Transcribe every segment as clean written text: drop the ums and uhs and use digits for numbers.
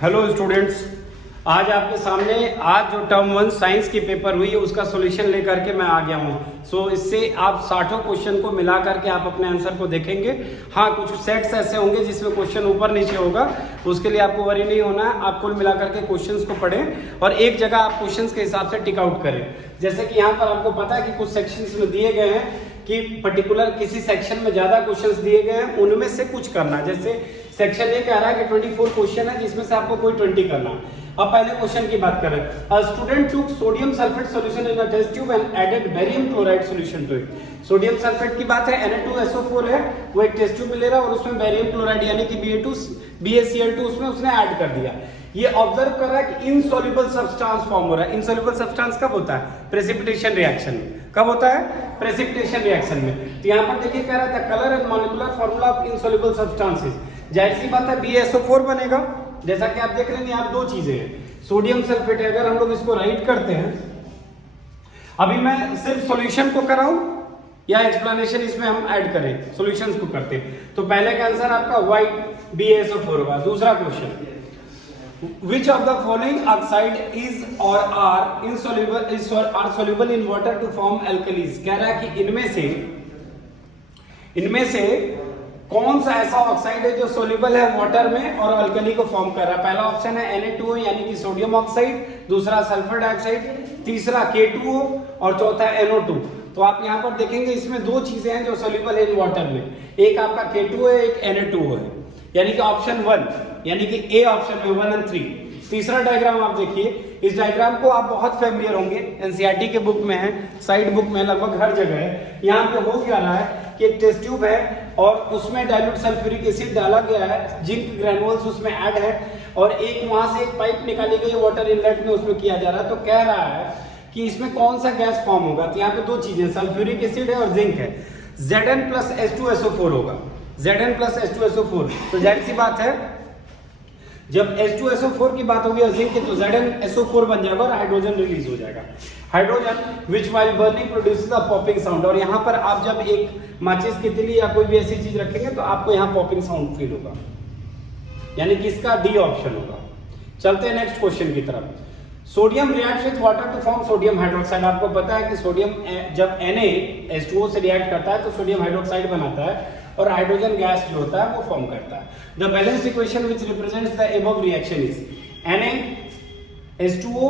Hello students, आज आपके सामने आज जो टर्म 1 साइंस की पेपर हुई है उसका सॉल्यूशन लेकर के मैं आ गया हूँ। सो इससे आप 60 क्वेश्चन को मिला करके आप अपने आंसर को देखेंगे। हाँ, कुछ सेट्स ऐसे होंगे जिसमें क्वेश्चन ऊपर नीचे होगा, उसके लिए आपको वरी नहीं होना है। आप कुल मिला करके क्वेश्चंस को पढ़ें और एक जगह आप क्वेश्चंस के हिसाब से टिक आउट करें। जैसे कि यहाँ पर आपको पता है कि कुछ सेक्शंस में दिए गए हैं कि पर्टिकुलर किसी सेक्शन में ज्यादा क्वेश्चंस दिए गए हैं, उनमें से कुछ करना। जैसे सेक्शन ए कह रहा है कि 24 क्वेश्चन है जिसमें से आपको कोई 20 करना। अब पहले क्वेश्चन की बात करें। A student took sodium sulphate solution in a test tube and added barium chloride solution to it. Sodium sulphate की बात है, Na2SO4 है, वो एक टेस्ट ट्यूब में ले रहा है और उसमें बेरियम क्लोराइड यानी कि BaCl2 उसमें उसने ऐड कर दिया। ये ऑब्जर्व कर रहा है कि इनसॉल्युबल सब्सटेंस फॉर्म हो रहा है। इनसॉल्युबल सब्सटेंस कब होता है? प्रेसिपिटेशन रिएक्शन में। कब होता है? प्रेसिपिटेशन रिएक्शन में। तो यहाँ पर देखिए कह रहा था colour and molecular formula of insoluble substances. जाहिर सी बात है BaSO4 बनेगा। जैसा कि आप देख रहे हैं यहाँ दो चीजें हैं, सोडियम सल्फेट है। अगर हम लोग इसको राइट करते हैं, अभी मैं सिर्फ सॉल्यूशन को कराऊं या एक्सप्लेनेशन इसमें हम ऐड करें, सॉल्यूशंस को करते हैं। तो पहले का आंसर आपका व्हाइट BaSO4 होगा। दूसरा question, which of the following oxide is or are insoluble are soluble in water to form alkalis। कह रहा है कि इनमें से कौन सा ऐसा ऑक्साइड है जो सोल्यूबल है वाटर में और अल्कली को फॉर्म कर रहा है? पहला ऑप्शन है Na2O यानी कि सोडियम ऑक्साइड, दूसरा सल्फर डाइऑक्साइड, तीसरा K2O और चौथा NO2। तो आप यहाँ पर देखेंगे इसमें दो चीजें हैं जो सोल्यूबल है इन वाटर में, एक आपका K2O है, एक Na2O है, यानी कि ऑप्शन 1 यानी कि ए ऑप्शन में 1 और 3। तीसरा डायग्राम आप देखिए, इस डायग्राम को आप बहुत फेमिलियर होंगे, एनसीईआरटी के बुक में है, साइड बुक में, लगभग हर जगह है। यहाँ पे हो क्या रहा है कि एक टेस्ट ट्यूब है और उसमें डाइल्यूट सल्फ्यूरिक एसिड डाला गया है, जिंक ग्रेनुल्स उसमें ऐड है और एक वहां से एक पाइप निकाली गई वाटर इनलेट में उसमें किया जा रहा है। तो कह रहा है कि इसमें कौन सा गैस फॉर्म होगा? तो यहाँ पे दो चीजें, सल्फ्यूरिक एसिड है और जिंक है। Zn+H2SO4 होगा, Zn+H2SO4। तो जाहिर सी बात है जब H2SO4 की बात होगी और जिंक की, तो ZnSO4 बन जाएगा और हाइड्रोजन रिलीज हो जाएगा। हाइड्रोजन विच वाइल बर्निंग प्रोड्यूसेस अ पॉपिंग साउंड। और यहाँ पर आप जब एक माचिस की तिली या कोई भी ऐसी चीज रखेंगे तो आपको यहाँ पॉपिंग साउंड फील होगा, यानी कि इसका डी ऑप्शन होगा। चलते हैं नेक्स्ट क्वेश्चन की तरफ। Sodium reacts with water to form sodium hydroxide. आपको पता है कि सोडियम जब NaH2O से रिएक्ट करता है तो सोडियम हाइड्रोक्साइड बनाता है और हाइड्रोजन गैस जो होता है वो फॉर्म करता है। The balanced equation which represents the above reaction is Na2H2O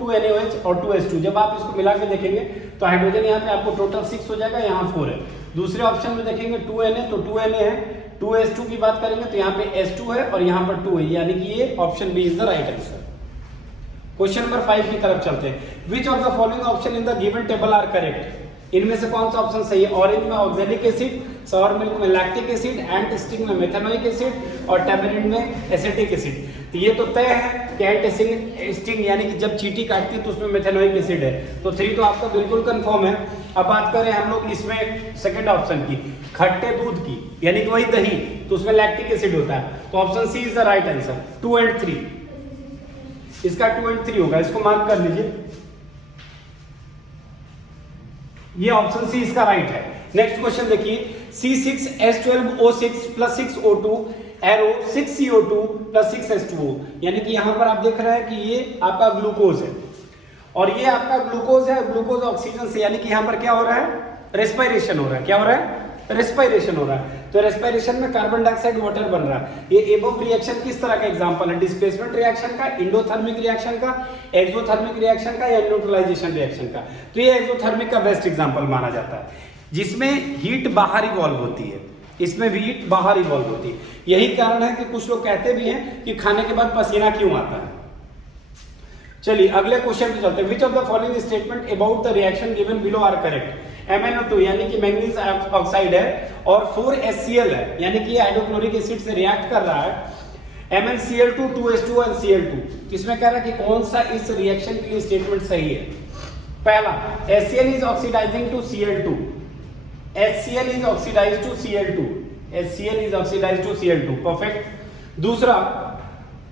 2NaOH और 2H2। जब आप इसको मिला के देखेंगे तो हाइड्रोजन यहाँ पे आपको टोटल 6 हो जाएगा, यहाँ 4 है। दूसरे ऑप्शन में देखेंगे 2Na तो 2Na है, 2H2 की बात करेंगे तो यहाँ पे H2 है और यहाँ पर 2 है, यानी कि ये option B is the right answer. Question number 5 की तरफ चलते हैं। Which of the following option in the given table are correct. इनमें से कौन सा ऑप्शन सही है? ऑरेंज में ऑक्सैलिक एसिड, सावर मिल्क में लैक्टिक एसिड, एंट स्टिंग में मेथेनोइक एसिड और टैमरिंड में एसिटिक एसिड। तो ये तो तय है कि एंट स्टिंग यानी कि जब चींटी काटती है तो उसमें मेथेनोइक एसिड है, तो 3 तो आपका बिल्कुल कंफर्म है। अब बात करें हम लोग इसमें सेकंड ऑप्शन की, खट्टे दूध की, यानी कि वही दही, तो उसमें लैक्टिक एसिड होता है, तो option C is the right answer. 2 और 3, इसका 2 और 3 होगा, इसको मार्क कर लीजिए, ये ऑप्शन सी इसका राइट है। नेक्स्ट क्वेश्चन देखिए, C6H12O6 + 6O2 arrow 6CO2 + 6H2O। यानी कि यहां पर आप देख रहे हैं कि ये आपका ग्लूकोज है और ये आपका ग्लूकोज है, ग्लूकोज ऑक्सीजन से, यानी कि यहां पर क्या हो रहा है? रेस्पिरेशन हो रहा है। क्या हो रहा है? रेस्पिरेशन हो रहा है। तो रेस्पिरेशन में कार्बन डाइऑक्साइड वाटर बन रहा है। ये एबव रिएक्शन किस तरह का एग्जांपल है? डिस्प्लेसमेंट रिएक्शन का, इंडोथर्मिक रिएक्शन का, एक्सोथर्मिक रिएक्शन का या न्यूट्रलाइजेशन रिएक्शन का? तो ये एक्सोथर्मिक का बेस्ट एग्जांपल माना जाता है, जिसमें हीट बाहर इवॉल्व होती है, इसमें भी हीट बाहर इवॉल्व होती है। यही कारण है कि कुछ लोग कहते भी हैं कि खाने के बाद पसीना क्यों आता है। चलिए अगले क्वेश्चन पे चलते हैं। Which of the following statement about the reaction given below are correct. MnO2 यानी कि मैंगनीज ऑक्साइड है और 4HCl है, यानी कि ये हाइड्रोक्लोरिक एसिड से रिएक्ट कर रहा है। MnCl2 2H2 और Cl2। इसमें कह रहा है कि कौन सा इस रिएक्शन के लिए स्टेटमेंट सही है? पहला, HCl is oxidising to Cl2, HCl is oxidised to Cl2, HCl is oxidised to Cl2, perfect. दूसरा,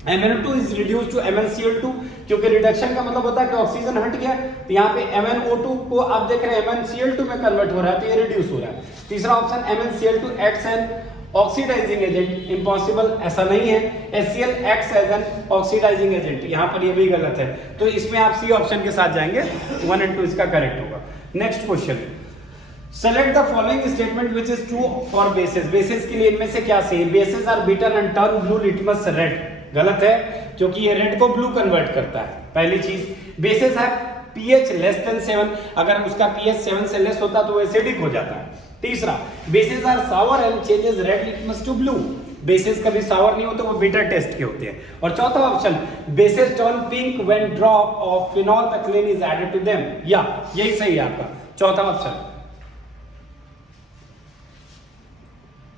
MnO2 is reduced to MnCl2, क्योंकि रिडक्शन का मतलब होता है कि ऑक्सीजन हट गया, तो यहाँ पे MnO2 को आप देख रहे हैं MnCl2 में कन्वर्ट हो रहा है, तो ये रिड्यूस हो रहा है। तीसरा option, MnCl2 acts an oxidising agent, impossible, ऐसा नहीं है। HCl acts as an oxidising agent, यहाँ पर ये भी गलत है, तो इसमें आप सी ऑप्शन के साथ जाएंगे, 1 और 2 इसका करेक्ट होगा। Next question, select the following statement which is true for bases. Bases के लिए इनमें से क्या सही है? Bases are bitter and turn blue litmus red, गलत है क्योंकि ये रेड को ब्लू कन्वर्ट करता है, पहली चीज। बेसिस है pH लेस देन 7, अगर उसका pH 7 से लेस होता तो एसिडिक हो जाता है। तीसरा, bases are sour and changes red litmus to blue, bases कभी सावर नहीं होते, वो बीटर टेस्ट के होते हैं। और चौथा option, bases turn pink when drop of phenolphthalein is added to them, या यही सही है आपका चौथा ऑप्शन।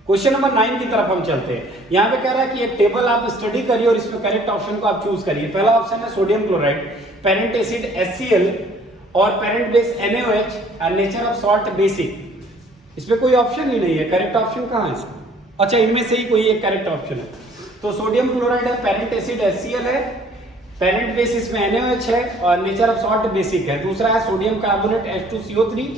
क्वेश्चन नंबर 9 की तरफ हम चलते हैं। यहाँ पे कह रहा है कि एक टेबल आप स्टडी करिए और इसमें करेक्ट ऑप्शन को आप चूज करिए। पहला ऑप्शन है sodium chloride, parent acid HCl और पेरेंट बेस NaOH और नेचर ऑफ सॉल्ट बेसिक। इसमें कोई ऑप्शन ही नहीं है, करेक्ट ऑप्शन कहाँ है इसका? अच्छा, इनमें से ही कोई एक करेक्ट ऑप्शन है, तो सोडियम क्लोराइड है, पेरेंट एसिड HCl है, पेरेंट बेस इसमें NaOH है और नेचर ऑफ सॉल्ट बेसिक है। दूसरा है sodium carbonate H2CO3,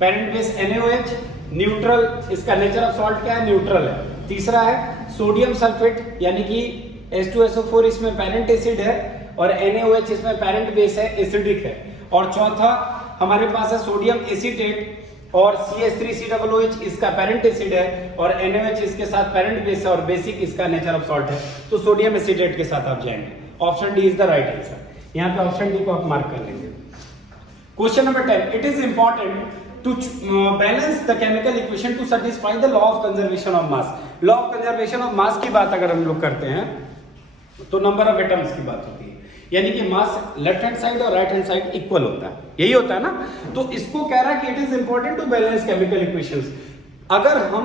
parent base NaOH, neutral, इसका नेचर ऑफ सॉल्ट क्या है? न्यूट्रल है। तीसरा है सोडियम सल्फेट यानी कि H2SO4, इसमें पेरेंट एसिड है और NaOH इसमें पेरेंट बेस है, एसिडिक है। और चौथा हमारे पास है सोडियम एसीटेट और CH3COOH, इसका पेरेंट एसिड है और NaOH इसके साथ पेरेंट बेस है और बेसिक इसका नेचर ऑफ सॉल्ट है, तो सोडियम एसीटेट के साथ आप जाएंगे। Option D is the right answer. यहाँ पे ऑप्शन डी को आप मार्क कर लेंगे। Question number 10, it is important to balance the chemical equation to satisfy the law of conservation of mass। law of conservation of mass की बात अगर हम लोग करते हैं तो नंबर ऑफ एटम्स की बात होती है, यानी कि मास लेफ्ट हैंड साइड और राइट हैंड साइड इक्वल होता है, यही होता है ना। तो इसको कह रहा है कि it is important to balance chemical equations. अगर हम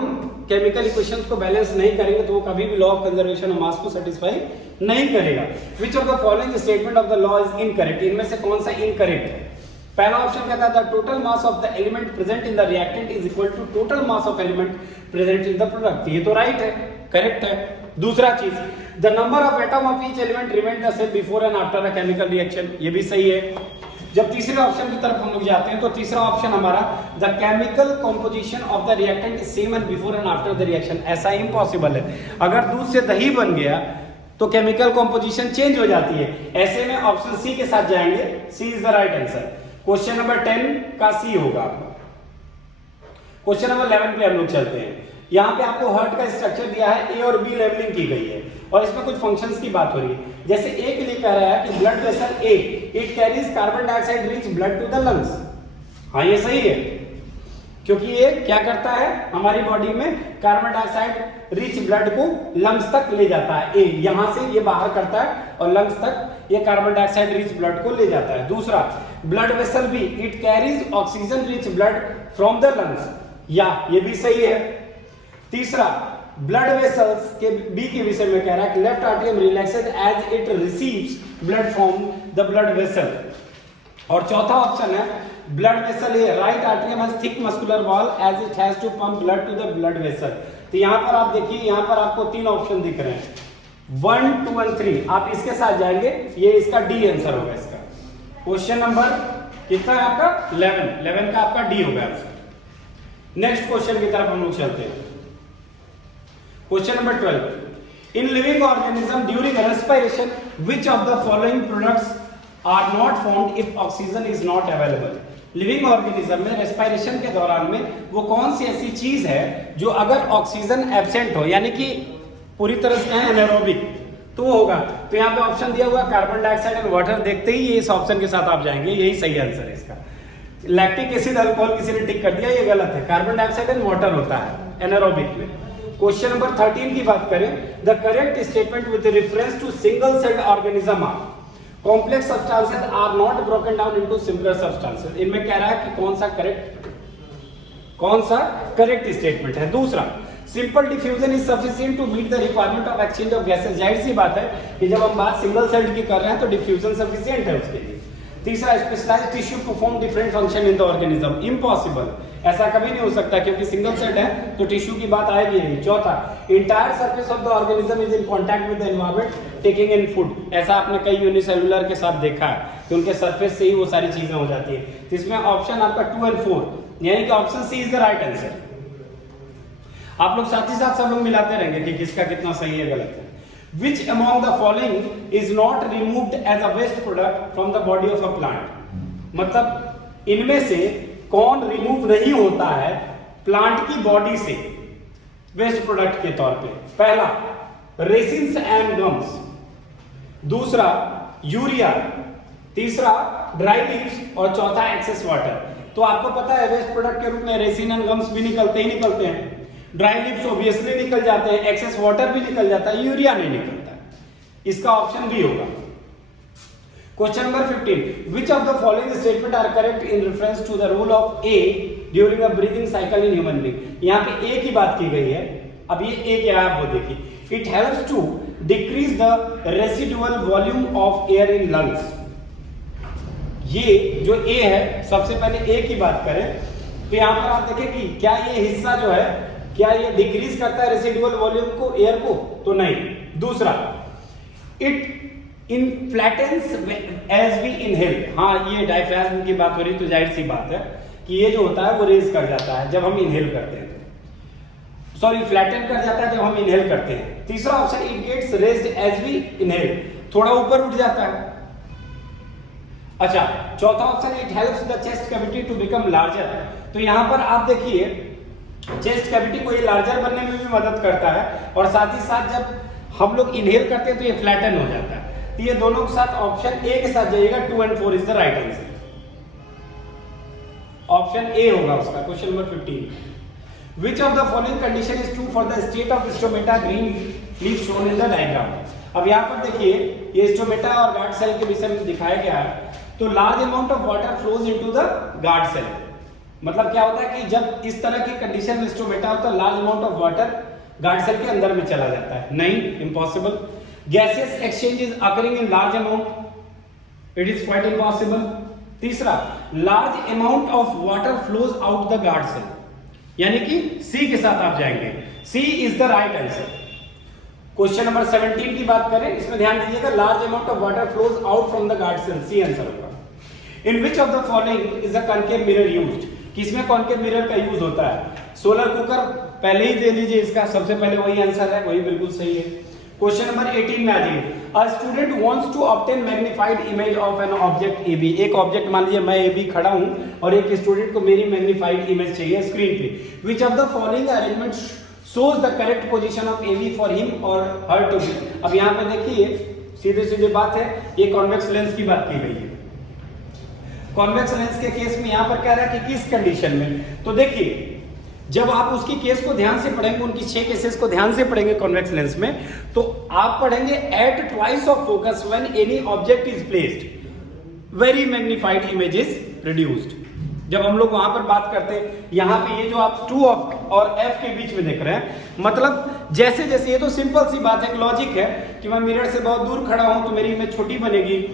केमिकल इक्वेशंस को बैलेंस नहीं करेंगे तो वो कभी भी law of conservation of mass को सेटिस्फाई नहीं करेगा। विच of the following statement of the law is incorrect, इनमें से कौन सा इनकरेक्ट है? पहला ऑप्शन कहता है the total mass of the element present in the reactant is equal to total mass of element present in the product, ये तो राइट है, करेक्ट है। दूसरा चीज, the number of atom of each element remain the same before and after a chemical reaction, ये भी सही है। जब तीसरे ऑप्शन की तरफ हम लोग जाते हैं तो तीसरा ऑप्शन हमारा the chemical composition of the reactant is same and before and after the reaction, ऐसा इम्पॉसिबल है। अगर दूध से दही बन गया तो केमिकल कंपोजिशन चेंज हो जाती है, ऐसे में ऑप्शन सी के साथ जाएंगे, C is the right answer. Question number 10 का सी होगा। क्वेश्चन नंबर 11 पे हम लोग चलते हैं। यहाँ पे आपको हार्ट का स्ट्रक्चर दिया है, ए और बी लेवलिंग की गई है और इसमें कुछ फंक्शंस की बात हो रही है। जैसे ए के लिए कह रहा है कि blood vessel A it carries carbon dioxide rich blood to the lungs, हाँ ये सही है क्योंकि ये क्या करता है, हमारी बॉडी में कार्बन डाइऑक्साइड रिच ब्लड को लंग्स तक ले जाता है। ए यहां से ये बाहर करता है और लंग्स तक ये कार्बन डाइऑक्साइड रिच ब्लड को ले जाता है। दूसरा, blood vessel B it carries oxygen rich blood from the lungs, या ये भी सही है। तीसरा, ब्लड वेसल्स के बी के विषय में कह रहा है कि left atrium relaxes as it receives blood from the blood vessel. और चौथा ऑप्शन है blood vessel A right atrium has thick muscular wall as it has to pump blood to the blood vessel. तो यहां पर आप देखिए, यहां पर आपको 3 ऑप्शन दिख रहे हैं, 1, 2 और 3, आप इसके साथ जाएंगे, ये इसका डी आंसर होगा इसका। क्वेश्चन नंबर कितना है आपका? 11 का आपका डी होगा आंसर। नेक्स्ट क्वेश्चन की तरफ हम लोग चलते हैं। Question number 12, in living organism during respiration which of the following products are not found if oxygen is not available. Living organism में रेस्पिरेशन के दौरान में वो कौन सी ऐसी चीज है जो अगर ऑक्सीजन एब्सेंट हो, यानी कि पूरी तरह से एनारोबिक, तो वो होगा। तो यहाँ पे ऑप्शन दिया हुआ कार्बन डाइऑक्साइड एंड वाटर, देखते ही ये इस ऑप्शन के साथ आप जाएंगे, यही सही आंसर है इसका। लैक्टिक एसिड अल्कोहल किसी ने टिक कर दिया, ये गलत है, कार्बन डाइऑक्साइड एंड वाटर होता है एनारोबिक में। क्वेश्चन नंबर 13 की बात करें, the correct statement with reference to single celled organism are complex substances are not broken down into similar substances. इनमें कह रहा है कि कौन सा करेक्ट स्टेटमेंट है। दूसरा, simple diffusion is sufficient to meet the requirement of exchange of gases. जाहिर सी बात है कि जब हम बात सिंगल सेल्ड की कर रहे हैं तो डिफ्यूजन सफिशिएंट है उसके लिए। तीसरा, specialised tissue perform different function in the organism, impossible, ऐसा कभी नहीं हो सकता क्योंकि सिंगल सेल्ड है तो टिश्यू की बात आएगी नहीं। चौथा, entire surface of the organism is in contact with the environment taking in food, ऐसा आपने कई यूनिसेलुलर के साथ देखा है कि उनके सरफेस से ही वो सारी चीजें हो जाती है। तो इसमें ऑप्शन आपका 2 और 4, यानी कि option C is the right answer. आप लोग साथ ही साथ सब लोग मिलाते रहेंगे कि किसका कितना सही है गलत है। Which among the following is not removed as a waste product from the body of a plant? मतलब इनमें से कौन रिमूव नहीं होता है प्लांट की बॉडी से वेस्ट प्रोडक्ट के तौर पे? पहला रेसिन्स एंड गम्स, दूसरा यूरिया, तीसरा ड्राई लीव्स और चौथा एक्सेस वाटर। तो आपको पता है वेस्ट प्रोडक्ट के रूप में रेसिन एंड गम्स भी निकलते हैं, ड्राई लीव्स ऑब्वियसली निकल जाते हैं, एक्सेस वाटर भी निकल जाता है, यूरिया नहीं निकलता है। इसका ऑप्शन बी होगा। Question number 15, which of the following statement are correct in reference to the role of A during the breathing cycle in human being? यहाँ पे ए की बात की गई है। अब ये ए क्या है आप वो देखिए। It helps to decrease the residual volume of air in lungs. ये जो ए है, सबसे पहले ए की बात करें तो यहां पर आप देखें कि क्या ये हिस्सा जो है क्या ये डिक्रीज करता है रेसिडुअल वॉल्यूम को, एयर को? तो नहीं। दूसरा, इट इनफ्लैटेंस एज वी इनहेल। हाँ, ये डायफ्राम की बात हो रही तो जाहिर सी बात है कि ये जो होता है वो रेज कर जाता है जब हम इनहेल करते हैं, सॉरी फ्लैटन कर जाता है जब हम इनहेल करते हैं। तीसरा option, it gets raised as we inhale, थोड़ा ऊपर उठ जाता है। अच्छा, चौथा option, it helps the chest cavity to become larger. तो यहां पर आप देखिए चेस्ट कैविटी को ये लार्जर बनने में भी मदद करता है और साथ ही साथ जब हम लोग इनहेल करते हैं तो ये फ्लैटन हो जाता है। तो ये दोनों के साथ ऑप्शन ए के साथ जाइएगा, 2 और 4 is the right answer. Option A होगा उसका। Question number 15, which of the following condition is true for the state of stomata green leaf shown in the diagram? अब यहाँ पर देखिए ये स्टोमेटा और गार्ड सेल के विषय में दिखाया गया है। तो large amount of water flows into the guard cell, मतलब क्या होता है कि जब इस तरह की कंडीशन में स्टोमेटा होता है, large amount of water guard cell के अंदर में चला जाता है। नहीं, impossible. Gaseous exchange is occurring in large amount, it is quite impossible. तीसरा, large amount of water flows out the guard cell, यानी कि सी के साथ आप जाएंगे, C is the right answer. Question number 17 की बात करें, इसमें ध्यान दीजिएगा, large amount of water flows out from the guard cell, C answer होगा। In which of the following is a concave mirror used? किसमें कॉन्केव मिरर का use होता है? सोलर कुकर पहले ही दे लीजिए, इसका सबसे पहले वही आंसर है, वही बिल्कुल सही है। क्वेश्चन नंबर 18 में आ जाइए, a student wants to obtain magnified image of an object AB। एक ऑब्जेक्ट मान लीजिए मैं AB खड़ा हूं और एक स्टूडेंट को मेरी मैग्नीफाइड इमेज चाहिए स्क्रीन पे। विच of the following arrangement shows the correct position of AB for him और हर टू बी? अब यहां पे देखिए सीधे सीधे बात है, ये कॉन्वेक्स लेंस की बात की गई है। कॉन्वेक्स लेंस के केस में यहां पर कह रहा है कि किस कंडीशन में? तो देखिए जब आप उसकी केस को ध्यान से पढ़ेंगे, उनकी 6 केसेस को ध्यान से पढ़ेंगे कॉन्वेक्स लेंस में, तो आप पढ़ेंगे at twice of focus when any object is placed very magnified image is produced. जब हम लोग वहां पर बात करते हैं, यहां पे ये जो आप 2 और F के बीच में देख रहे हैं, मतलब जैसे जैसे, ये तो सिंपल सी बात है, लॉजिक है कि मैं मिरर से बहुत दूर खड़ा हूं तो मेरी इमेज छोटी बनेगी।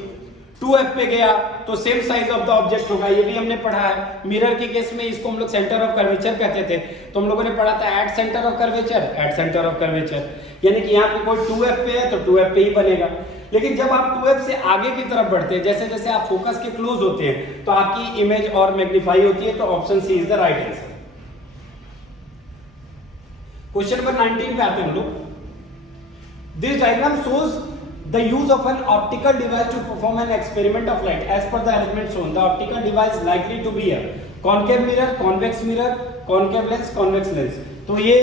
2F पे गया तो same size of the object होगा, ये भी हमने पढ़ा है। मिरर के केस में इसको हम लोग सेंटर ऑफ कर्वेचर कहते थे, तो हम लोगों ने पढ़ा था at centre of curvature, at centre of curvature, यानी कि यहाँ पे कोई 2F पे है तो 2F पे ही बनेगा। लेकिन जब आप 2F से आगे की तरफ बढ़ते हैं, जैसे जैसे आप फोकस के क्लोज होते हैं, तो आपकी इमेज और मैग्नीफाई होती है, तो option C is the right answer. Question number 19 पे आते हैं हम लोग। This diagram shows the use of an optical device to perform an experiment of light as per the arrangement shown. The optical device likely to be a concave mirror, convex mirror, concave lens, convex lens. तो ये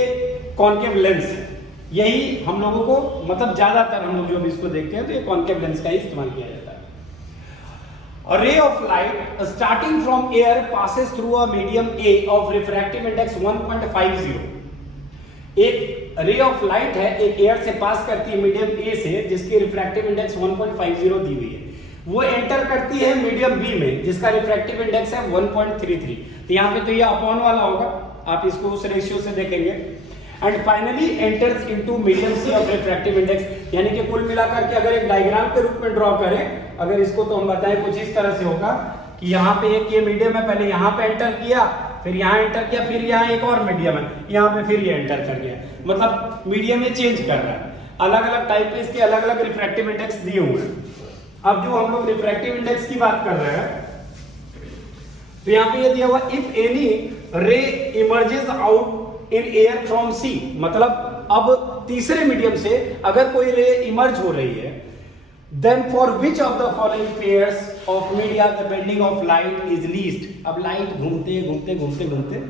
concave lens, यही हम लोगों को, मतलब ज्यादातर हम लोग जो भी इसको देखते हैं तो ये concave lens का ही इस्तेमाल किया जाता है। A ray of light starting from air passes through a medium A of refractive index 1.50. एक रे ऑफ लाइट है, एक एयर से पास करती है मीडियम ए से, जिसकी रिफ्रैक्टिव इंडेक्स 1.50 दी हुई है। वो एंटर करती है मीडियम बी में, जिसका रिफ्रैक्टिव इंडेक्स है 1.33। तो यहाँ पे तो ये अपॉन वाला होगा, आप इसको उस रेशियो से देखेंगे। And finally enters into medium C of refractive index, यानी कि कुल मिलाकर के अगर एक डायग्राम के रूप में ड्रॉ करें, अगर इसको तो हम बताएं कुछ इस तरह से होगा कि यहाँ पे एक ये मीडियम है, पहले यहाँ पे एंटर किया, फिर यहाँ एंटर किया, फिर यहाँ एक और मीडियम है, यहाँ पे फिर ये एंटर कर गया, मतलब मीडियम में चेंज कर रहा है। अलग अलग टाइप के इसके अलग अलग रिफ्रैक्टिव इंडेक्स दिए हुए हैं। अब जो हम लोग रिफ्रैक्टिव इंडेक्स की बात कर रहे हैं, तो यहाँ पे ये दिया हुआ, if any ray emerges out in air from C, मतलब अब तीसरे मीडियम से अगर कोई रे इमर्ज हो रही है, then for which of the following pairs of media the bending of light is least. अब लाइट घूमते घूमते घूमते घूमते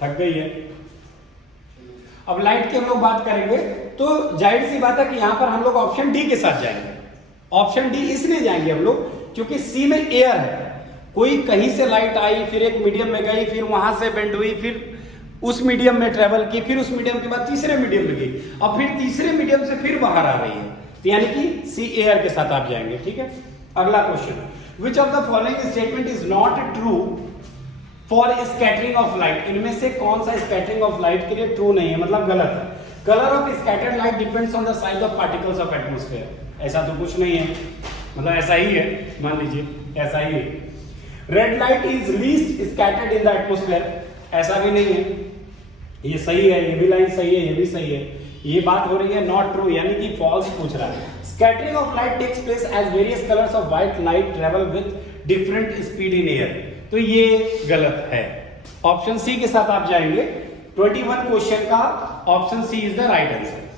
थक गई है। अब लाइट की हम लोग बात करेंगे तो जाहिर सी बात है कि यहां पर हम लोग ऑप्शन डी के साथ जाएंगे। ऑप्शन डी इसलिए जाएंगे हम लोग क्योंकि सी में एयर है, कोई कहीं से लाइट आई, फिर एक मीडियम में गई, फिर वहां से बेंड हुई, फिर उस मीडियम में ट्रेवल की, फिर उस मीडियम के बाद तीसरे मीडियम में गई, अब फिर तीसरे मीडियम से फिर बाहर आ रही है, तो यानी कि सी एयर के साथ आप जाएंगे। ठीक है, अगला question, which of the following statement is not true for scattering of light. इनमें से कौन सा स्कैटरिंग ऑफ लाइट के लिए ट्रू नहीं है, मतलब गलत है। Colour of scattered light depends on the size of particles of atmosphere. ऐसा तो कुछ नहीं है, मतलब ऐसा ही है, मान लीजिए ऐसा ही है। Red light is least scattered in the atmosphere, ऐसा भी नहीं है। ये सही है, ये भी लाइन सही है, ये भी सही है। ये बात हो रही है नॉट ट्रू, यानी कि फॉल्स पूछ रहा है। Scattering of light takes place as various colours of white light travel with different speed in air, तो ये गलत है। ऑप्शन सी के साथ आप जाएंगे। 21 क्वेश्चन का option C is the right answer.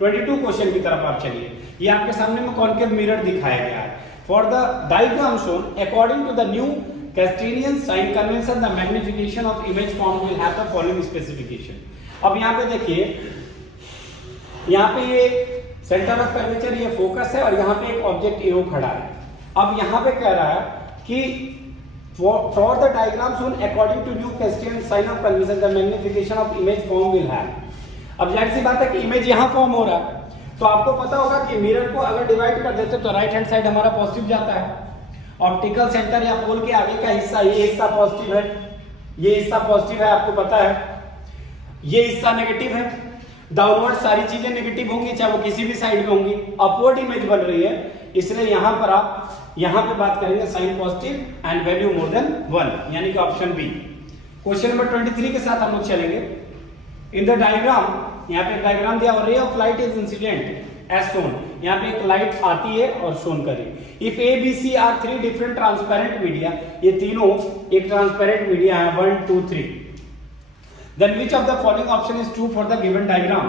22 question की तरफ आप चलिए। ये आपके सामने में कॉन्केव मिरर दिखाया गया है। For the diagram shown according to the new Cartesian sign convention the magnification of image form will have the following specification. अब यहाँ पे देखिए, यहाँ पे ये सेंटर ऑफ कर्वेचर, ये फोकस है, और यहाँ पे एक ऑब्जेक्ट एओ खड़ा है। अब यहाँ पे कह रहा है कि for the diagram shown according to new Castiglione sign of convention the magnification of image form will have। अब जाहिर सी बात है कि इमेज यहाँ फॉर्म हो रहा है, तो आपको पता होगा कि मिरर को अगर डिवाइड कर देते तो राइट हैंड साइड हमारा पॉजिटिव जाता है। ऑप्टिकल सेंटर या पोल के आगे का हिस्सा, ये हिस्सा पॉजिटिव है, ये हिस्सा पॉजिटिव है, आपको पता है। ये हिस्सा नेगेटिव है। डाउनवर्ड सारी चीजें नेगेटिव होंगी, चाहे वो किसी भी साइड में होंगी। अपवर्ड इमेज बन रही है, इसलिए यहां पर आप यहां पे बात करेंगे sign positive and value more than 1, यानी कि ऑप्शन बी। क्वेश्चन नंबर 23 के साथ हम लोग चलेंगे। इन द डायग्राम, यहाँ पे एक डायग्राम दिया, ray of light is incident as shown. यहाँ पे एक लाइट आती है और शोन करी। If A B C are 3 different transparent media, ये तीनों एक ट्रांसपेरेंट मीडिया है, 1 2 3, then which of the following option is true for the given diagram.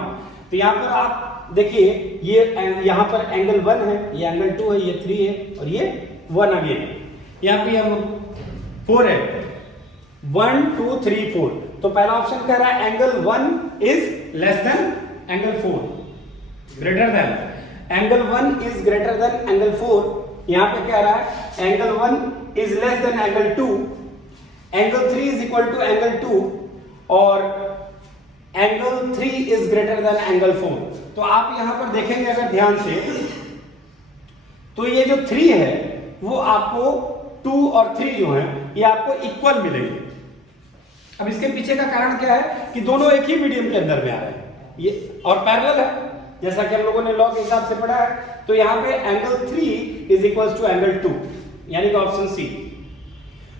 तो यहाँ पर आप देखिए, ये यहाँ पर एंगल 1 है, ये एंगल 2 है, ये 3 है, और ये 1 अगेन। यहाँ पे हम 4 है, 1 2 3 4। तो पहला ऑप्शन कह रहा है angle 1 is less than angle 4, greater than angle 1 is greater than angle 4। यहाँ पे कह रहा है angle 1 is less than angle 2, angle 3 is equal to angle 2, और angle 3 is greater than angle 4। तो आप यहां पर देखेंगे अगर ध्यान से, तो ये जो 3 है वो आपको 2 और 3 जो है ये आपको इक्वल मिलेंगे। अब इसके पीछे का कारण क्या है कि दोनों एक ही मीडियम के अंदर में आ रहे हैं, ये और पैरेलल है, जैसा कि हम लोगों ने लॉ के हिसाब से पढ़ा है। तो यहां पे angle 3 is equal to angle 2, यानी कि option C.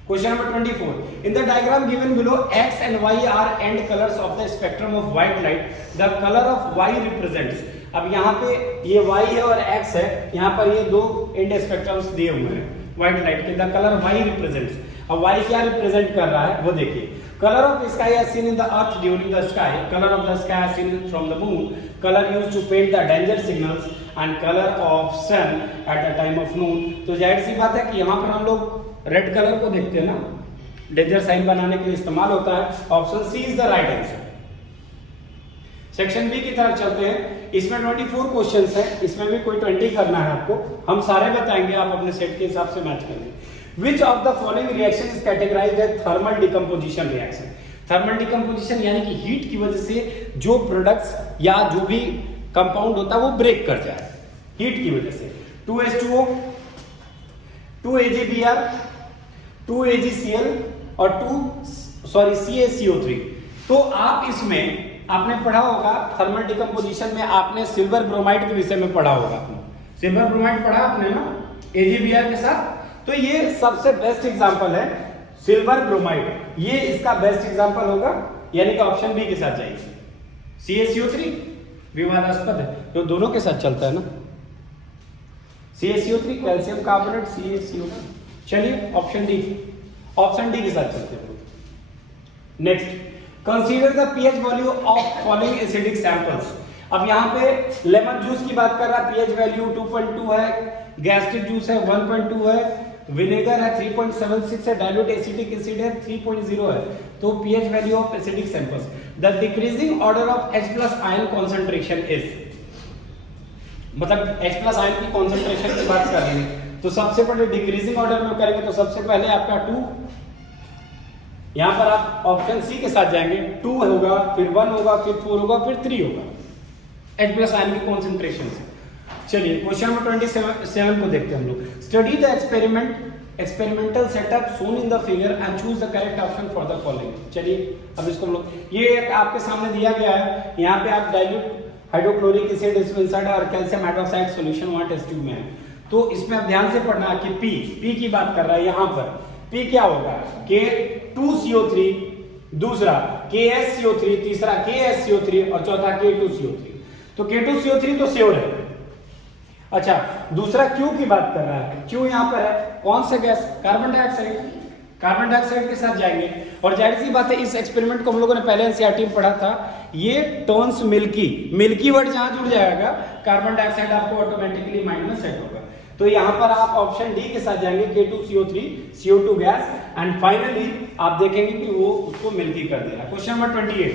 Question number 24. In the diagram given below, X and Y are end colors of the spectrum of white light. The color of Y represents. अब यहाँ पे ये Y है और X है, यहाँ पर ये दो end spectrums दिए हुए हैं white light के। The color Y represents. अब Y क्या represent कर रहा है वो देखिए। Color of sky as seen in the earth during the sky. Color of the sky as seen from the moon. Color used to paint the danger signals and color of sun at the time of noon. तो जाहिर सी बात है कि यहाँ पर हम लोग रेड कलर को देखते हैं ना, डेंजर साइन बनाने के लिए इस्तेमाल होता है। Option C is the right answer. Section B की तरफ चलते हैं। इसमें 24 क्वेश्चंस हैं, इसमें भी कोई 20 करना है आपको, हम सारे बताएंगे, आप अपने सेट के हिसाब से मैच करेंगे। Which of the following reaction is categorised as thermal decomposition reaction. Thermal decomposition यानी कि हीट की वजह से जो प्रोडक्ट्स या जो भी कंपाउंड होता है वो ब्रेक कर जाए हीट की वजह से। 2H2O, 2AgBr, 2AgCl और CaCO3। तो आप इसमें आपने पढ़ा होगा थर्मल डिकम्पोजिशन में, आपने सिल्वर ब्रोमाइड के विषय में पढ़ा होगा। सिल्वर ब्रोमाइड पढ़ा आपने ना AgBr के साथ। तो ये सबसे बेस्ट एग्जांपल है सिल्वर ब्रोमाइड, ये इसका बेस्ट एग्जांपल होगा, यानी कि ऑप्शन बी के साथ जाइए। CaCO3 विवादास्पद है, तो दोनों के साथ चलता है ना, CaCO3 कैल्शियम कार्बोनेट CaCO3। चलिए ऑप्शन डी के साथ चलते हैं। Next, consider the pH value of following acidic samples. अब यहाँ पे लेमन जूस की बात कर रहा है, पीएच वैल्यू 2.2 है, गैस्ट्रिक जूस है 1.2 है, विनेगर है 3.76 है, डाइल्यूट एसिटिक एसिड है 3.0 है। तो pH value of acidic samples, the decreasing order of H+ ion concentration is, मतलब H+ आयन की कॉन्सेंट्रेशन की बात कर रहे हैं, तो सबसे पहले डिक्रीजिंग ऑर्डर में करेंगे तो सबसे पहले आपका 2, यहां पर आप ऑप्शन सी के साथ जाएंगे, 2 होगा, फिर 1 होगा, फिर 4 होगा, फिर 3 होगा H+ आयन की कॉन्सेंट्रेशन से। चलिए क्वेश्चन नंबर 27 को देखते हैं हम लोग। Study the experimental setup shown in the figure and choose the correct option for the following. चलिए अब इसको हम लोग, ये एक आपके सामने दिया गया है, यहाँ पे आप डाइल्यूट हाइड्रोक्लोरिक एसिड इसमें और कैल्शियम हाइड्रोक्साइड सॉल्यूशन वहां टेस्ट ट्यूब में है, तो इसमें आप ध्यान से पढ़ना कि पी की बात कर रहा है यहाँ पर, पी क्या होगा, K2CO3, दूसरा KSCO3, तीसरा KSCO3 और चौथा K2CO3। तो K2CO3 तो श्योर है। अच्छा, दूसरा Q की बात कर रहा है, Q यहाँ पर है, कौन सा gas, carbon dioxide, carbon dioxide के साथ जाएंगे। और जाहिर सी बात है, इस एक्सपेरिमेंट को हम लोगों ने पहले एनसीईआरटी में पढ़ा था, ये टर्न्स मिल्की वर्ड जहां जुड़ जाएगा कार्बन डाइऑक्साइड आपको ऑटोमेटिकली माइंड में सेट होगा। तो यहाँ पर आप ऑप्शन डी के साथ जाएंगे, K2CO3 CO2 gas, and finally आप देखेंगे कि वो उसको मिल्की कर दे रहा है। Question number 28,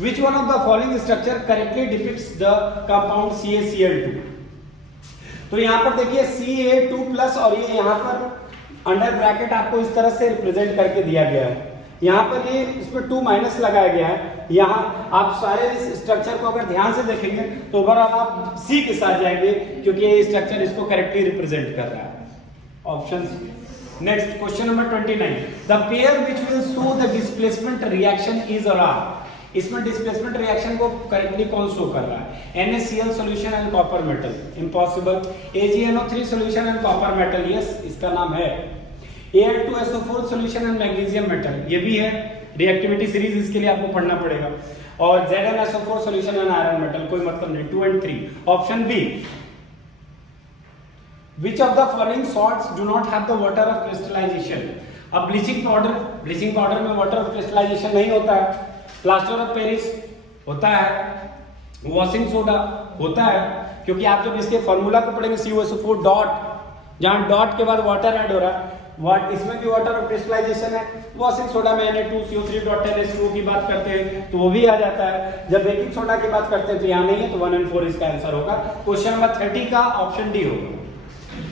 which one of the following structure correctly depicts the compound CaCl2। तो यहाँ पर देखिए Ca2+ और ये यहाँ पर अंडर ब्रैकेट आपको इस तरह से रिप्रेजेंट करके दिया गया है, यहाँ पर ये इसमें 2- लगाया गया है। यहाँ आप सारे इस स्ट्रक्चर को अगर ध्यान से देखेंगे तो ओवरऑल आप सी के साथ जाएंगे, क्योंकि ये स्ट्रक्चर इसको करेक्टली रिप्रेजेंट कर रहा है, option C. Next question number 29, the pair which will show the displacement reaction is और आर। इसमें डिस्प्लेसमेंट रिएक्शन को करेक्टली कौन शो कर रहा है, NaCl solution and copper metal, impossible. AgNO3 solution and copper metal, yes इसका नाम है। Al2SO4 solution and magnesium metal, ये भी है, रिएक्टिविटी सीरीज इसके लिए आपको पढ़ना पड़ेगा। और ZnSO4 solution and iron metal, कोई मतलब नहीं, 2 और 3। Option B, which of the following salts do not have the water of crystallization। अब ब्लीचिंग पाउडर में वाटर ऑफ क्रिस्टलाइजेशन नहीं होता है, प्लास्टर ऑफ पेरिस होता है, वॉशिंग सोडा होता है, क्योंकि आप जब इसके फॉर्मूला को पढ़ेंगे CuSO4 डॉट, जहां डॉट के बाद वाटर ऐड हो रहा है, इसमें भी वाटर ऑफ क्रिस्टलाइजेशन है। वॉशिंग सोडा में Na2CO3.NH2 की बात करते हैं तो वो भी आ जाता है। जब बेकिंग सोडा की बात करते हैं तो यहाँ नहीं है, तो 1 और 4 इसका आंसर होगा। क्वेश्चन नंबर 30 का ऑप्शन डी होगा।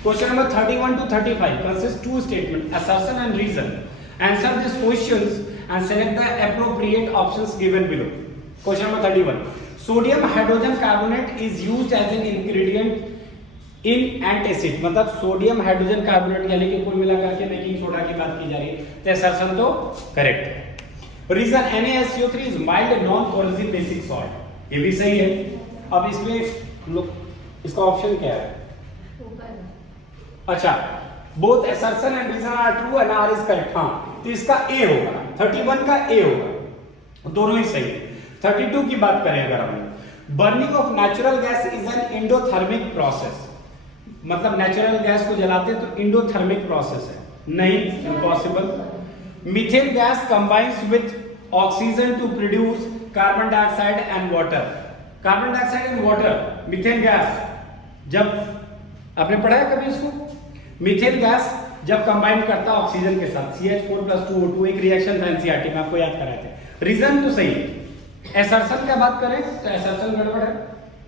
Question number 31 to 35 consists two statements, assertion and reason. Answer these questions and select the appropriate options given below. Question number 31. Sodium hydrogen carbonate is used as an ingredient in antacid. मतलब sodium hydrogen carbonate, यानी कि कुल मिलाकर के baking soda की बात की जा रही है, तो assertion तो करेक्ट है। Reason NaSCO3 is mild non-corrosive basic salt, ये भी सही है। अब इसमें इसका ऑप्शन क्या है? अच्छा, both assertion and reason are true and R is correct। हाँ, तो इसका A होगा, 31 का A होगा, दोनों ही सही है। 32 की बात करें अगर हम, burning of natural gas is an endothermic process, मतलब नेचुरल गैस को जलाते तो इंडोथर्मिक प्रोसेस है, नहीं, impossible. Methane gas combines with oxygen to produce carbon dioxide and water. Carbon dioxide and water, methane gas, जब आपने पढ़ा है कभी इसको, मीथेन गैस जब कंबाइन करता ऑक्सीजन के साथ, CH4+2O2, एक रिएक्शन था एनसीईआरटी में, आपको याद कराए थे। रीजन तो सही है। एसर्शन का बात करें तो एसर्शन गड़बड़ है,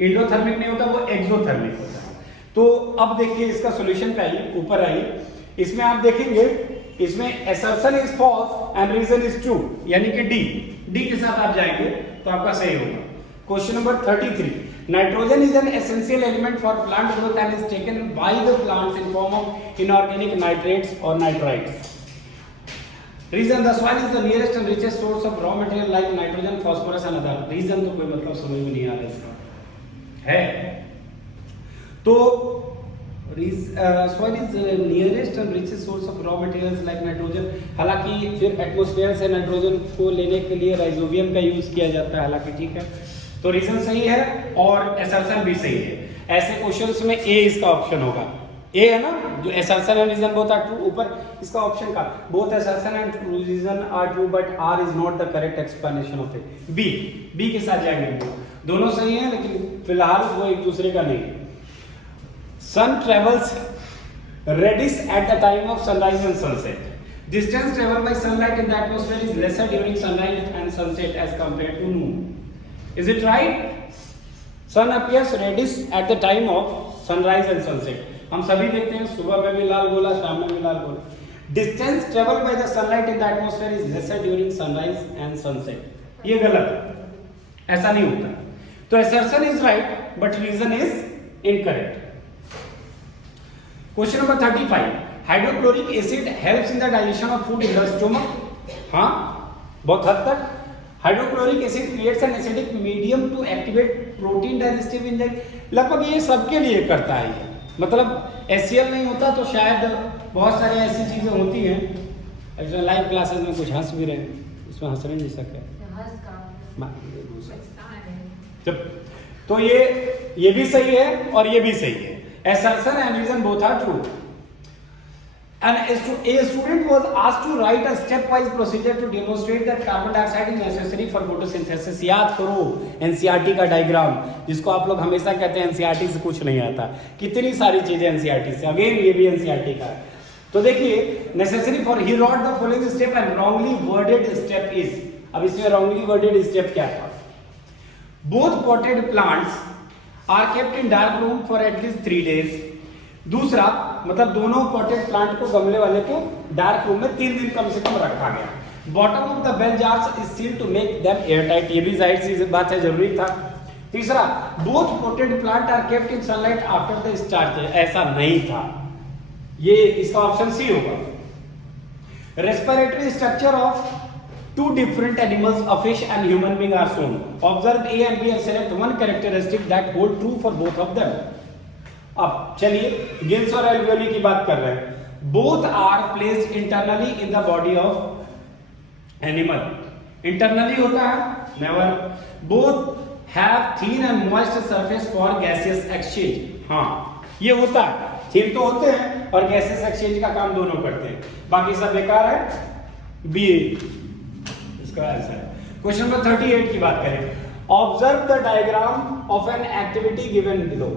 इंडोथर्मिक नहीं होता, वो एक्सोथर्मिक होता है। तो अब देखिए इसका सॉल्यूशन पे आइए, ऊपर आइए, इसमें आप देखेंगे इसमें assertion is false and reason is true, यानी कि डी के साथ आप जाएंगे तो आपका सही होगा। Question number 33, nitrogen is an essential element for plant growth and is taken by the plants in form of inorganic nitrates or nitrites. Reason, the soil is the nearest and richest source of raw material like nitrogen, phosphorus and other. Reason तो कोई मतलब समझ में नहीं आ रहा इसका है। तो soil is the nearest and richest source of raw materials like nitrogen। हालांकि फिर एटमॉस्फेयर से नाइट्रोजन को लेने के लिए राइजोबियम का यूज किया जाता है, हालांकि ठीक है। तो रीजन सही है और एसर्शन भी सही है। ऐसे क्वेश्चंस में ए इसका ऑप्शन होगा, ए है ना, जो assertion and reason both are true, ऊपर इसका ऑप्शन का both assertion and reason are true but R is not the correct explanation of it. B के साथ जाएंगे, दोनों सही हैं लेकिन फिलहाल वो एक दूसरे का नहीं. Sun travels reddish at the time of sunrise and sunset. Distance traveled by sunlight in the atmosphere is lesser during sunrise and sunset as compared to moon. Is it right? Sun appears reddish at the time of sunrise and sunset. हम सभी देखते हैं सुबह में भी लाल गोला, शाम में भी लाल गोला. Distance traveled by the sunlight in the atmosphere is lesser during sunrise and sunset. ये गलत है, ऐसा नहीं होता. तो assertion is right but reason is incorrect. Question number 35. Hydrochloric acid helps in the digestion of food in the stomach. हाँ, बहुत हद तक. Hydrochloric acid creates an acidic medium to activate protein digestive enzyme. लगभग ये सबके लिए करता है ये. मतलब HCl नहीं होता तो शायद बहुत सारी ऐसी चीजें होती हैं. लाइव क्लासेस में कुछ हंस भी रहे हैं, इसमें हंस नहीं सकते. तो ये भी सही है और ये भी सही है. Assertion and reason both are true. And a student was asked to write a stepwise procedure to demonstrate that carbon dioxide is necessary for photosynthesis. याद करो NCERT का डायग्राम, जिसको आप लोग हमेशा कहते हैं NCERT से कुछ नहीं आता. कितनी सारी चीजें NCERT से, अगेन ये भी NCERT का है. तो देखिए, necessary for he wrote the following step and wrongly worded step is. अब इसमें wrongly worded step क्या था? Both potted plants are kept in dark room for at least 3 days. दूसरा मतलब दोनों पॉटेड प्लांट को, गमले वाले को डार्क रूम में 3 दिन कम से कम रखा गया. Bottom of the bell jars is sealed to make them air tight. ये भी जाहिर सी बात है, जरूरी था. तीसरा, both potted plant are kept in sunlight after the starch. ऐसा नहीं था, ये इसका ऑप्शन सी होगा. Respiratory structure of 2 different animals, a fish and human being are shown. Observe A and B and select one characteristic that hold true for both of them. अब चलिए gills और alveoli की बात कर रहे हैं. Both are placed internally in the body of animal. Internally होता है never. Both have thin and moist surface for gaseous exchange. हाँ, ये होता है, थिन तो होते हैं और गैसियस एक्सचेंज का काम दोनों करते हैं. बाकी सब बेकार है. बी इसका आंसर है. क्वेश्चन नंबर 38 की बात करें. Observe the diagram of an activity given below.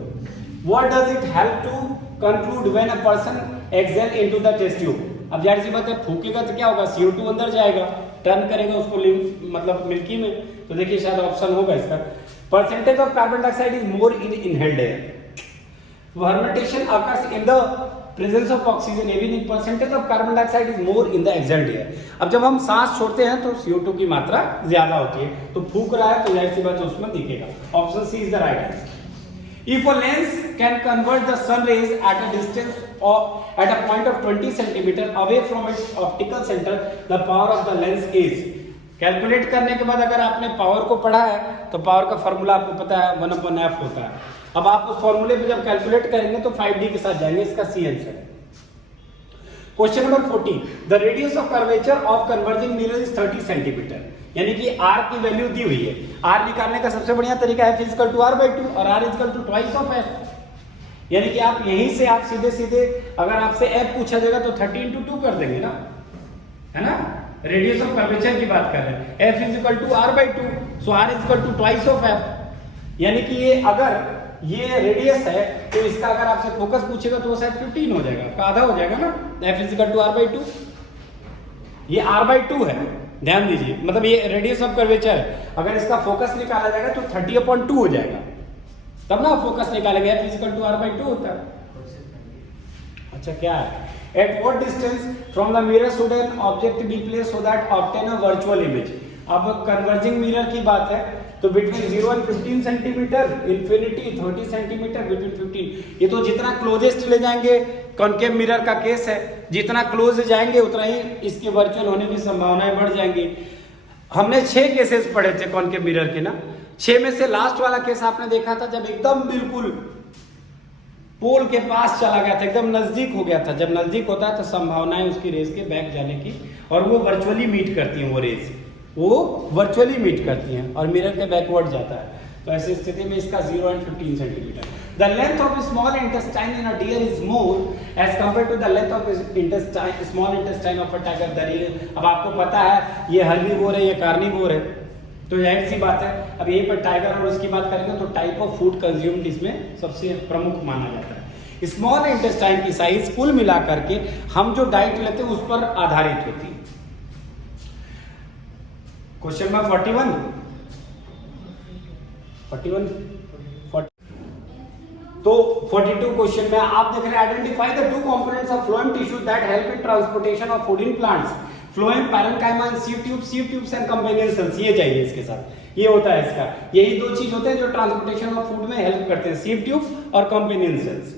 What does it help to conclude when a person exhale into the test tube? अब जाहिर सी बात है, फूकेगा तो क्या होगा, CO2 अंदर जाएगा, टर्न करेगा उसको मतलब मिल्की में. तो देखिए शायद ऑप्शन होगा इसका. Percentage of carbon dioxide is more in inhaled air. Fermentation occurs in the presence of oxygen. ये भी नहीं. Percentage of carbon dioxide is more in the exhaled air. अब जब हम सांस छोड़ते हैं तो CO2 की मात्रा ज्यादा होती है, तो फूक रहा है तो जाहिर सी बात है उसमें दिखेगा. Option C is the right answer. If a lens can convert the sun rays at a distance or at a point of 20 centimeter away from its optical center, the power of the lens is. Calculate करने के बाद अगर आपने power को पढ़ा है तो power का फॉर्मूला आपको पता है 1/f होता है. अब आप उस फॉर्मूले पे जब कैलकुलेट करेंगे तो 5D के साथ जाएंगे. इसका सी आंसर है. Question number 40. The radius of curvature of converging mirror is 30 centimetre. यानी कि R की वैल्यू दी हुई है. R निकालने का सबसे बढ़िया तरीका है F = R/2 और R = twice of F. यानी कि आप यहीं से आप सीधे सीधे अगर आपसे F पूछा जाएगा तो 30 × 2 कर देंगे ना, है ना. रेडियस ऑफ कर्वेचर की बात कर रहे हैं. F = R/2, so R = twice of F. यानी कि ये अगर ये रेडियस है तो इसका अगर आपसे फोकस पूछेगा तो वो शायद 15 हो जाएगा, आधा हो जाएगा ना. F = R/2, ये R/2 है, ध्यान दीजिए. मतलब ये रेडियस ऑफ कर्वेचर है. अगर इसका फोकस निकाला जाएगा तो 30/2 हो जाएगा, तब ना फोकस निकालेंगे. F = R/2 होता है. अच्छा क्या है? At what distance from the mirror should an object be placed so that obtain a virtual image? अब कन्वर्जिंग मिरर की बात है तो between 0 and 15 centimetre, infinity 30 centimetre, between 15. ये तो जितना क्लोजेस्ट ले जाएंगे, कॉनकेव मिरर का केस है, जितना क्लोज जाएंगे उतना ही इसके वर्चुअल होने की संभावनाएं बढ़ जाएंगी. हमने 6 केसेस पढ़े थे कॉनकेव मिरर के ना. 6 में से लास्ट वाला केस आपने देखा था जब एकदम बिल्कुल पोल के पास चला गया था, एकदम नजदीक हो गया था. जब नजदीक होता है तो संभावनाएं उसकी रेस के बैक जाने की, और वो वर्चुअली मीट करती हैं. वो रेस वो वर्चुअली मीट करती हैं और मिरर के बैकवर्ड जाता है. तो ऐसी स्थिति में इसका 0 and 15 centimetre. The length of small intestine in a deer is more as compared to the length of small intestine of a tiger. अब आपको पता है ये हर्बीवोर है, ये कार्निवोर है, तो जाहिर सी बात है। अब यहीं पर टाइगर और उसकी बात करेंगे तो टाइप ऑफ फूड कंज्यूम्ड इसमें सबसे प्रमुख माना जाता है। स्मॉल इंटेस्टाइन की साइज कुल मिला करके हम जो डाइट लेते हैं उस पर आधारित होती है। क्वेश्चन नंबर 41 तो 42 क्वेश्चन में आप देख रहे हैं identify the two components of phloem tissue that help in transportation of food in plants. Phloem, parenchyma and sieve tubes and companion cells. ये चाहिए इसके साथ, ये होता है इसका, यही दो चीज होते हैं जो ट्रांसपोर्टेशन ऑफ फूड में हेल्प करते हैं, सीव ट्यूब और companion cells.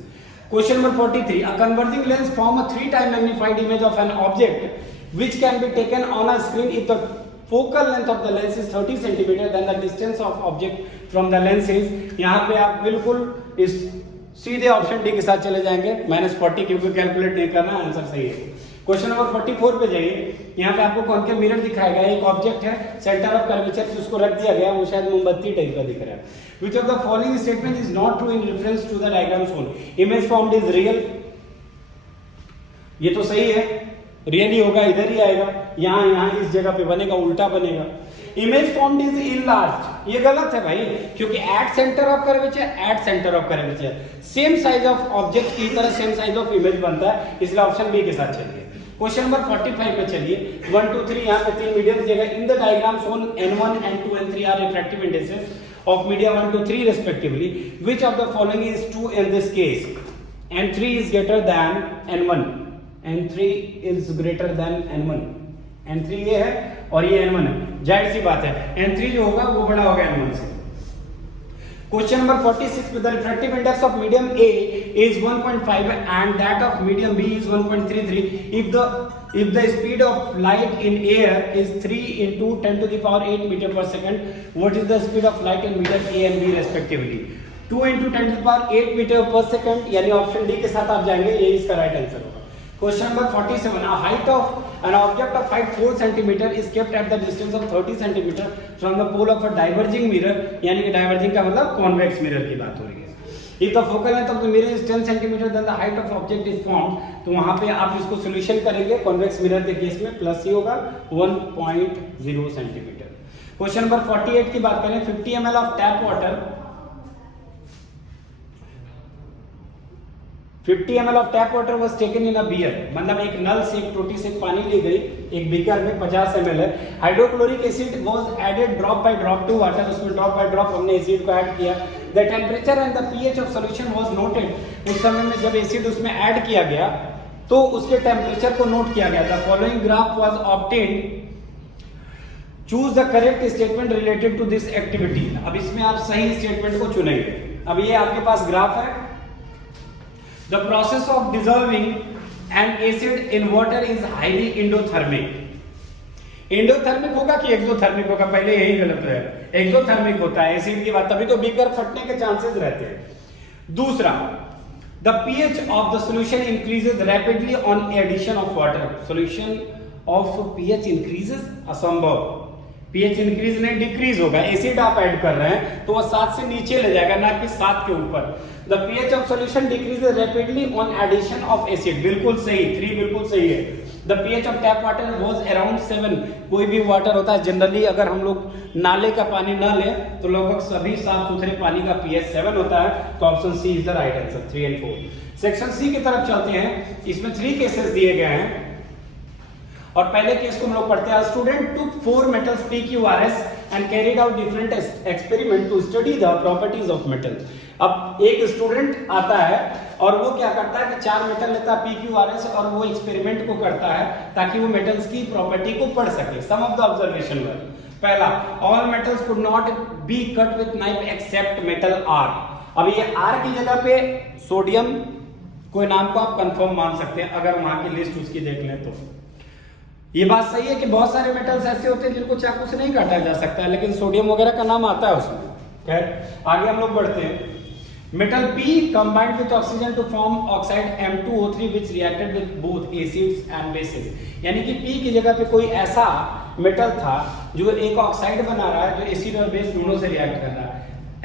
Question number 43 a converging lens form a 3 time magnified image of an object which can be taken on a screen if the focal length of the lens is 30 cm then the distance of object from the lens is। यहाँ पे आप बिल्कुल इस सीधे option D के साथ चले जाएंगे, -40 क्योंकि कैलकुलेट नहीं करना, आंसर सही है। क्वेश्चन नंबर 44 पे जाइए, यहाँ पे आपको कॉन्केव मिरर दिखाएगा, एक ऑब्जेक्ट है, सेंटर ऑफ कर्वेचर उसको रख दिया गया, वो शायद मोमबत्ती टाइप का दिख रहा है। Which of the following statement is not true in reference to the diagram shown? Image formed is real, ये तो सही है, रियल ही होगा, इधर ही आएगा, यहाँ इस जगह पे बनेगा, उल्टा बनेगा। इमेज फॉर्म्ड इज इनलार्ज्ड, ये गलत है भाई, क्योंकि at centre of curvature same size of object की तरह सेम साइज ऑफ इमेज बनता है, इसलिए ऑप्शन बी के साथ चलिए। क्वेश्चन नंबर 45 पे चलिए, 1 2 3 यहाँ पे 3 मीडियम दिए गए। In the diagram shown n1 n2 n3 are refractive indexes of media 1 2 3 respectively. Which of the following is true in this case? n3 is greater than n1, n3 is greater than n1, n3 ये है और ये n1 है, जाहिर सी बात है n3 जो होगा वो बड़ा होगा n1 से। Question number 46 with the refractive index of medium A is 1.5 and that of medium B is 1.33 if the speed of light in air is 3 into 10 to the power 8 meter per second, what is the speed of light in medium A and B respectively? 2 into 10 to the power 8 meter per second, यानी option D के साथ आप जाएंगे, यही इसका right answer होगा। Question number 47. A height of an object of height 4 cm is kept at the distance of 30 cm from the pole of a diverging mirror, यानी कि diverging का मतलब convex mirror की बात हो रही है। If the focal length of the mirror is 10 cm then the height of object is formed, तो वहाँ पे आप इसको solution करेंगे convex mirror के केस में, प्लस ही होगा 1.0 cm। Question number 48 की बात करें, 50 ml of tap water 50 ml of tap water was taken in a beer, मतलब एक नल से एक टोटी से पानी ली गई, एक बीकर में 50 ml है। Hydrochloric acid was added drop by drop to water, उसमें drop by drop हमने एसिड को ऐड किया। The temperature and the pH of solution was noted, उस समय में जब एसिड उसमें ऐड किया गया तो उसके टेम्परेचर को नोट किया गया था। Following graph was obtained, choose the correct statement related to this activity। अब इसमें आप सही स्टेटमेंट को चुनेंगे। अब ये आपके पास ग्राफ है, The process of dissolving an acid in water is highly endothermic. Endothermic होगा कि एक्सोथर्मिक होगा, पहले यही गलत है, एक्सोथर्मिक होता है एसिड की बात, तभी तो बीकर फटने के चांसेस रहते हैं। दूसरा, the pH of the solution increases rapidly on addition of water. Solution of pH increases, असंभव, pH इंक्रीज नहीं डिक्रीज होगा, एसिड आप ऐड कर रहे हैं तो वो 7 से नीचे ले जाएगा, ना कि 7 के ऊपर। The pH of solution decreases rapidly on addition of acid, बिल्कुल सही, 3 बिल्कुल सही है। The pH of tap water was around 7, कोई भी वाटर होता है जनरली, अगर हम लोग नाले का पानी ना लें तो लगभग सभी साफ सुथरे पानी का pH 7 होता है, तो option C is the right answer, 3 and 4। Section C की तरफ चलते हैं, इसमें 3 केसेस दिए गए हैं और पहले केस को हम लोग पढ़ते हैं। Student took 4 metals PQRS and carried out different experiment to study the properties of metal। अब एक स्टूडेंट आता है और वो क्या करता है कि 4 मेटल लेता है PQRS और वो एक्सपेरिमेंट को करता है ताकि वो मेटल्स की प्रॉपर्टी को पढ़ सके। Some of the observation were, पहला, all metals could not be cut with knife except metal R। अब ये R की जगह पे सोडियम कोई नाम को आप कंफर्म मान सकते हैं अगर वहां की लिस्ट उसकी देख लें तो। ये बात सही है कि बहुत सारे मेटल्स ऐसे होते हैं जिनको चाकू से नहीं काटा जा सकता है, लेकिन सोडियम वगैरह का नाम आता है उसमें। खैर आगे हम लोग बढ़ते हैं। Metal P combined with oxygen to form oxide M2O3 which reacted with both acids and bases। यानी कि P की जगह पे कोई ऐसा मेटल था जो एक ऑक्साइड बना रहा है जो एसिड और बेस दोनों से रिएक्ट कर रहा है।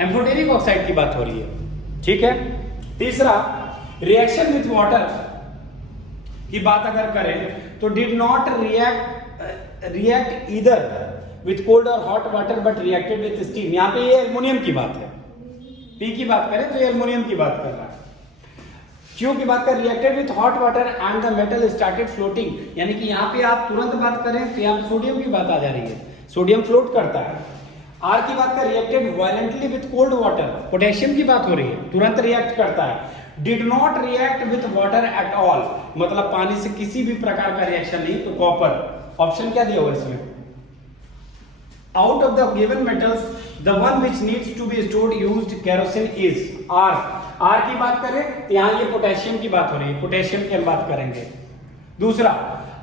एम्फोटेरिक ऑक्साइड की बात हो रही है, ठीक है। तीसरा, रिएक्शन विथ वाटर की बात अगर करें तो did not react either with cold और hot water but reacted with steam. यहां पे ये एल्युमिनियम की बात है, पी की बात करें तो ये एल्युमिनियम की बात कर रहा है। क्यों की बात कर, reacted with hot water and the metal started floating, यानी कि यहाँ पे आप तुरंत बात करें तो यहाँ पे सोडियम की बात आ जा रही है, सोडियम फ्लोट करता है। आर की बात कर, reacted violently with cold water, potassium की बात हो रही है, तुरंत रिएक्ट करता है। Did not react with water at all, मतलब पानी से किसी भी प्रकार का रिएक्शन नहीं, तो कॉपर। ऑप्शन क्या दिया हुआ इसमें, out of the given metals the one which needs to be stored used kerosene is R. R की बात करें तो यहां ये पोटेशियम की बात हो रही है, पोटेशियम की हम बात करेंगे। दूसरा,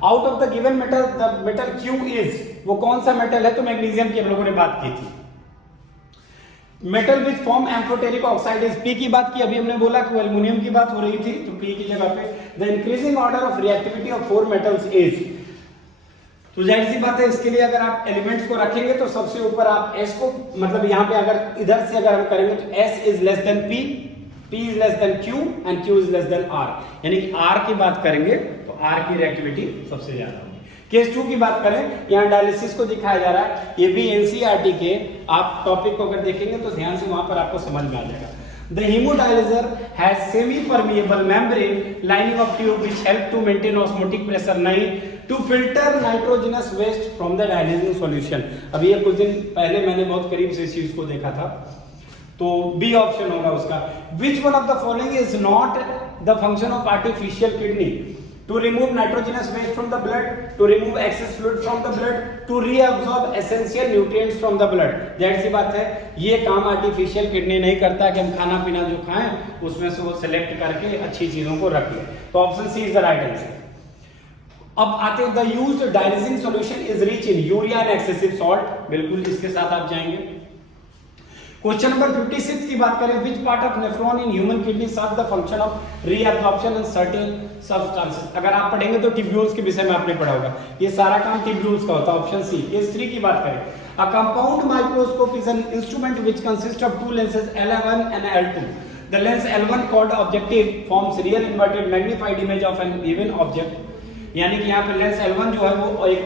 out of the given metal the metal Q is, वो कौन सा मेटल है, तो मैग्नीशियम की हम लोगों ने बात की थी। Metal which form amphoteric oxide is, P की बात की अभी हमने बोला कि एल्युमिनियम की बात हो रही थी, तो पी की जगह पे the increasing order of reactivity of 4 metals is, तो जाहिर सी बात है इसके लिए अगर आप एलिमेंट्स को रखेंगे तो सबसे ऊपर आप S को, मतलब यहाँ पे अगर इधर से अगर हम करेंगे तो S is less then P, P is less then Q and Q is less then R, यानी कि R की बात करेंगे तो R की रिएक्टिविटी सबसे ज्यादा होगी। केस 2 की बात करें, यहाँ डायलिसिस को दिखाया जा रहा है, ये भी एनसीईआरटी के आप टॉपिक को अगर देखेंगे तो ध्यान से वहां पर आपको समझ में आ जाएगा। The hemodialyzer has semi-permeable membrane lining of tube which help to maintain osmotic pressure 9 to filter nitrogenous waste from the dialyzing solution। अभी ये कुछ दिन पहले मैंने बहुत करीब से इस चीज को देखा था, तो बी ऑप्शन होगा उसका। Which one of the following is not the function of artificial kidney? To remove nitrogenous waste from the blood, to remove excess fluid from the blood, to reabsorb essential nutrients from the blood। जाहिर सी बात है ये काम artificial kidney नहीं करता कि हम खाना पीना जो खाएं उसमें से वो सिलेक्ट करके अच्छी चीजों को रख लें, तो option C is the right answer. अब आते हैं, the used dialysing solution is rich in urea and excessive salt, बिल्कुल इसके साथ आप जाएंगे। क्वेश्चन नंबर 56 की बात करें, which part of nephron in human kidney serve the function of reabsorption and certain substances. अगर आप पढ़ेंगे तो टिब्यूल्स के विषय में आपने पढ़ा होगा, ये सारा काम टिब्यूल्स का होता है। ऑप्शन सी। केस 3 की बात करें, a compound microscope is an instrument which consist of 2 lenses L1 and L2। The lens L1 called objective forms real inverted magnified image of an given object, यानी कि यहाँ पे लेंस L1 जो है वो एक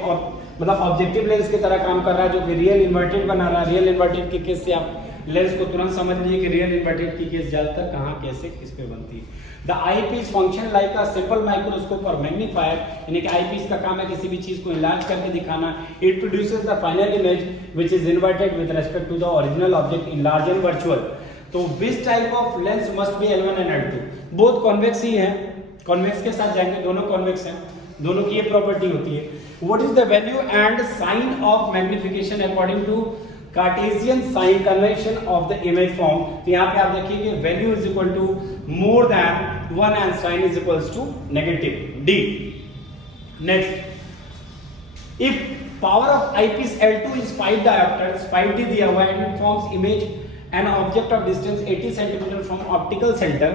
मतलब ऑब्जेक्टिव लेंस की तरह काम कर रहा है, जो कि रियल इन्वर्टेड बना रहा है। रियल इन्वर्टेड के केस से आप लेंस को तुरंत समझ लीजिए कि रियल इन्वर्टेड की केस ज्यादातर कहाँ, कैसे, किस पे बनती है। The eyepiece function like a simple microscope और मैग्नीफायर, यानी कि आईपीस का काम है किसी भी चीज को इनलार्ज करके दिखाना। It produces the final image which is inverted with respect to the original object in large and virtual. तो which type of lens must be L1 and L2? Both convex ही है, कॉन्वेक्स के साथ जाएंगे, दोनों convex हैं, दोनों की ये प्रॉपर्टी होती है। What is the value and sign of magnification according to Cartesian sign convention of the image form? तो यहाँ पे आप देखिए value is equal to more than 1 and sign is equals to negative. D. Next, if power of eyepiece L2 is 5 diopters, 5D दिया हुआ है, and it forms image an object of distance 80 cm from optical center,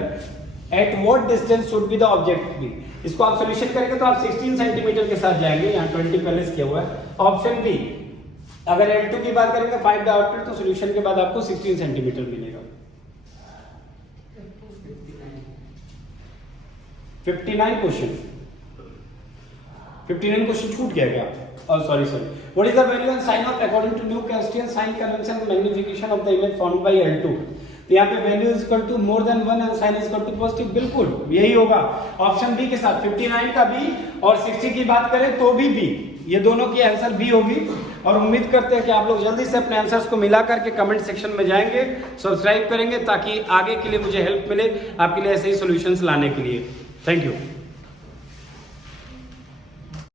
at what distance should be the object be? इसको आप solution करेंगे तो आप 16 centimetre के साथ जाएंगे, यहाँ 20 पहले किया हुआ है। ऑप्शन बी, अगर L2 की बात करेंगे 5 डायोप्टर तो सॉल्यूशन के बाद आपको 16 सेंटीमीटर मिलेगा। 59 क्वेश्चन छूट गया क्या? Sorry what is the value and sign of according to new Cartesian sign convention magnification of the image formed by L2? तो यहाँ पे value is equal to more than 1 and sign is equal to positive, बिल्कुल यही होगा option B के साथ। 59 का B और 60 की बात करें तो भी बी, ये दोनों की आंसर बी होगी। और उम्मीद करते हैं कि आप लोग जल्दी से अपने आंसर्स को मिला करके कमेंट सेक्शन में जाएंगे, सब्सक्राइब करेंगे ताकि आगे के लिए मुझे हेल्प मिले आपके लिए ऐसे ही सॉल्यूशंस लाने के लिए। Thank you.